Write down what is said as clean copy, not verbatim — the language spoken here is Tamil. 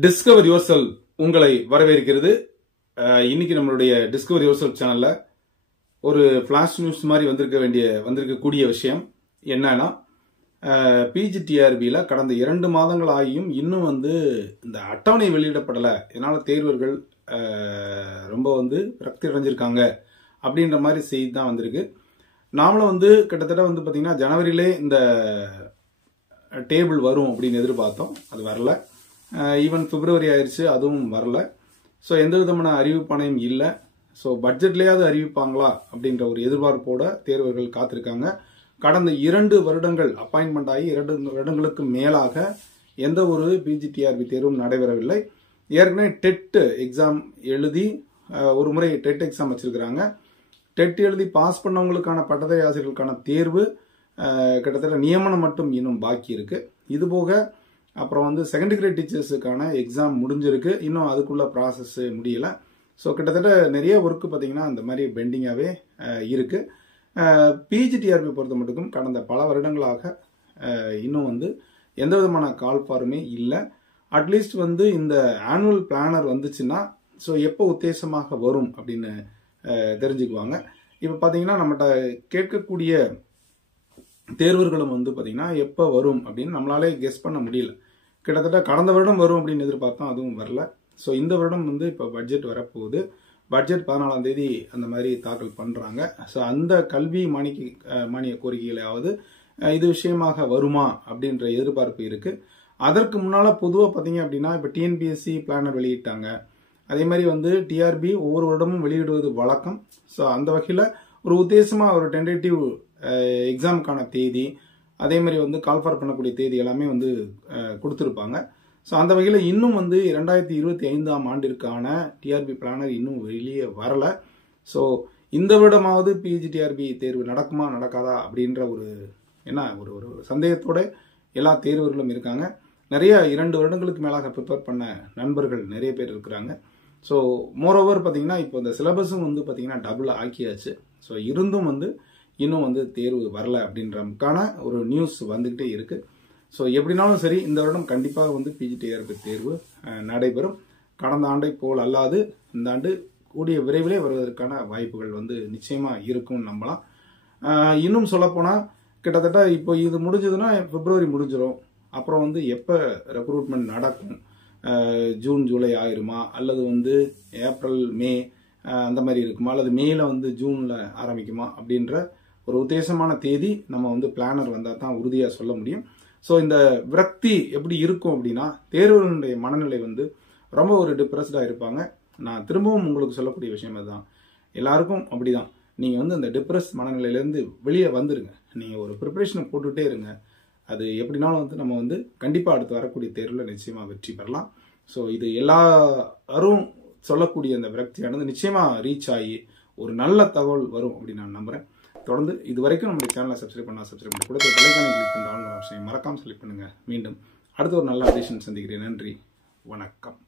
டிஸ்கவர் யுவர் செல்ஃப் உங்களை வரவேற்கிறது. இன்னைக்கு நம்மளுடைய டிஸ்கவர் யுவர் செல்ஃப் சேனல்ல ஒரு ஃபிளாஷ் நியூஸ் மாதிரி வந்திருக்கக்கூடிய விஷயம் என்னன்னா, பிஜிடிஆர்பியில் கடந்த 2 மாதங்கள் ஆகியும் இன்னும் இந்த அட்டவணை வெளியிடப்படலை. இதனால தேர்வர்கள் ரொம்ப விரக்தி அடைஞ்சிருக்காங்க அப்படின்ற மாதிரி செய்தி தான் வந்திருக்கு. நாமளும் கிட்டத்தட்ட பார்த்தீங்கன்னா ஜனவரியிலே இந்த டேபிள் வரும் அப்படின்னு எதிர்பார்த்தோம். அது வரல. ஈவன் பிப்ரவரி ஆயிடுச்சு, அதுவும் வரல. ஸோ எந்த விதமான அறிவிப்பானையும் இல்லை. ஸோ பட்ஜெட்லேயாவது அறிவிப்பாங்களா அப்படின்ற ஒரு எதிர்பார்ப்போட தேர்வர்கள் காத்திருக்காங்க. கடந்த 2 வருடங்கள் அப்பாயின்மெண்ட் ஆகி 2 வருடங்களுக்கு மேலாக எந்த ஒரு பிஜிடிஆர்பி தேர்வும் நடைபெறவில்லை. ஏற்கனவே டெட் எக்ஸாம் எழுதி ஒரு முறை டெட் எக்ஸாம் வச்சிருக்கிறாங்க. டெட் எழுதி பாஸ் பண்ணவங்களுக்கான பட்டதாரி ஆசிரியர்களுக்கான தேர்வு கிட்டத்தட்ட நியமனம் மட்டும் இன்னும் பாக்கி இருக்கு. இது போக அப்புறம் செகண்ட் கிரேட் டீச்சர்ஸுக்கான எக்ஸாம் முடிஞ்சிருக்கு. இன்னும் அதுக்குள்ள ப்ராசஸ் முடியல. ஸோ கிட்டத்தட்ட நிறைய ஒர்க்கு பார்த்தீங்கன்னா அந்த மாதிரி பெண்டிங்காகவே இருக்கு. பிஜிடிஆர்பி பொறுத்த மட்டுக்கும் கடந்த பல வருடங்களாக இன்னும் எந்த விதமான கால் ஃபாருமே இல்லை. அட்லீஸ்ட் இந்த ஆனுவல் பிளானர் வந்துச்சுன்னா ஸோ எப்போ உத்தேசமாக வரும் அப்படின்னு தெரிஞ்சுக்குவாங்க. இப்போ பார்த்தீங்கன்னா நம்மகிட்ட கேட்கக்கூடிய தேர்வர்களும் பார்த்தீங்கன்னா எப்போ வரும் அப்படின்னு நம்மளாலே கெஸ் பண்ண முடியல. கிட்டத்தட்ட கடந்த வருடம் வரும் அப்படின்னு எதிர்பார்த்தோம், அதுவும் வரல. ஸோ இந்த வருடம் இப்போ பட்ஜெட் வரப்போகுது. பட்ஜெட் 14ஆம் தேதி அந்த மாதிரி தாக்கல் பண்ணுறாங்க. ஸோ அந்த கல்வி மானிய கோரிக்கைகளாவது இது விஷயமாக வருமா அப்படின்ற எதிர்பார்ப்பு இருக்குது. அதற்கு முன்னால் பொதுவாக பார்த்தீங்க அப்படின்னா இப்போ டிஎன்பிஎஸ்சி பிளானர் வெளியிட்டாங்க. அதே மாதிரி டிஆர்பி ஒவ்வொரு வருடமும் வெளியிடுவது வழக்கம். ஸோ அந்த வகையில் ஒரு உத்தேசமாக ஒரு டென்டேட்டிவ் எக்ஸாமுக்கான தேதி, அதே மாதிரி கால்ஃபார் பண்ணக்கூடிய தேதி எல்லாமே கொடுத்துருப்பாங்க. ஸோ அந்த வகையில் இன்னும் 2025ஆம் ஆண்டிற்கான டிஆர்பி பிளானர் இன்னும் வெளியே வரல. ஸோ இந்த வருடமாவது பிஜிடிஆர்பி தேர்வு நடக்குமா நடக்காதா அப்படின்ற ஒரு ஒரு சந்தேகத்தோட எல்லா தேர்வர்களும் இருக்காங்க. நிறைய 2 வருடங்களுக்கு மேலாக ப்ரிப்பேர் பண்ண நண்பர்கள் நிறைய பேர் இருக்கிறாங்க. ஸோ மோரோவர் பார்த்தீங்கன்னா இப்போ இந்த சிலபஸும் பார்த்தீங்கன்னா டபுள் ஆக்கியாச்சு. ஸோ இருந்தும் இன்னும் தேர்வு வரல அப்படின்றதுக்கான ஒரு நியூஸ் வந்துகிட்டே இருக்கு. ஸோ எப்படினாலும் சரி இந்த வருடம் கண்டிப்பாக பிஜிடிஆர்பி தேர்வு நடைபெறும். கடந்த ஆண்டை போல் அல்லாது இந்த ஆண்டு கூடிய விரைவிலே வருவதற்கான வாய்ப்புகள் நிச்சயமா இருக்கும்னு நம்பலாம். இன்னும் சொல்லப்போனால் கிட்டத்தட்ட இப்போ இது முடிஞ்சதுன்னா பிப்ரவரி முடிஞ்சிடும். அப்புறம் எப்போ ரெக்ரூட்மெண்ட் நடக்கும், ஜூன் ஜூலை ஆயிருமா, அல்லது ஏப்ரல் மே அந்த மாதிரி இருக்குமா, அல்லது மேல ஜூன்ல ஆரம்பிக்குமா அப்படின்ற ஒரு உத்தேசமான தேதி நம்ம பிளானர் வந்தால் தான் உறுதியாக சொல்ல முடியும். ஸோ இந்த விரக்தி எப்படி இருக்கும் அப்படின்னா, தேர்வுகளுடைய மனநிலை ரொம்ப ஒரு டிப்ரெஸ்டாக இருப்பாங்க. நான் திரும்பவும் உங்களுக்கு சொல்லக்கூடிய விஷயம் அதுதான். எல்லாருக்கும் அப்படிதான். நீங்கள் இந்த டிப்ரெஸ் மனநிலையிலேருந்து வெளியே வந்துருங்க. நீங்கள் ஒரு ப்ரிப்பரேஷனை போட்டுகிட்டே இருங்க. அது எப்படினாலும் நம்ம கண்டிப்பாக அடுத்து வரக்கூடிய தேர்வில் நிச்சயமாக வெற்றி பெறலாம். ஸோ இது எல்லாரும் சொல்லக்கூடிய அந்த விரக்தியானது நிச்சயமாக ரீச் ஆகி ஒரு நல்ல தகவல் வரும் அப்படின்னு நான் நம்புகிறேன். தொடர்ந்து இது வரைக்கும் நம்முடைய சேனலை சப்ஸ்கிரைப் பண்ணி கூட தொலைக்கான கிளிக் பண்ணுற அவசியம் மறக்காமல் செலக்ட் பண்ணுங்கள். மீண்டும் அடுத்த ஒரு நல்ல அப்டேஷன் சந்திக்கிறேன். நன்றி, வணக்கம்.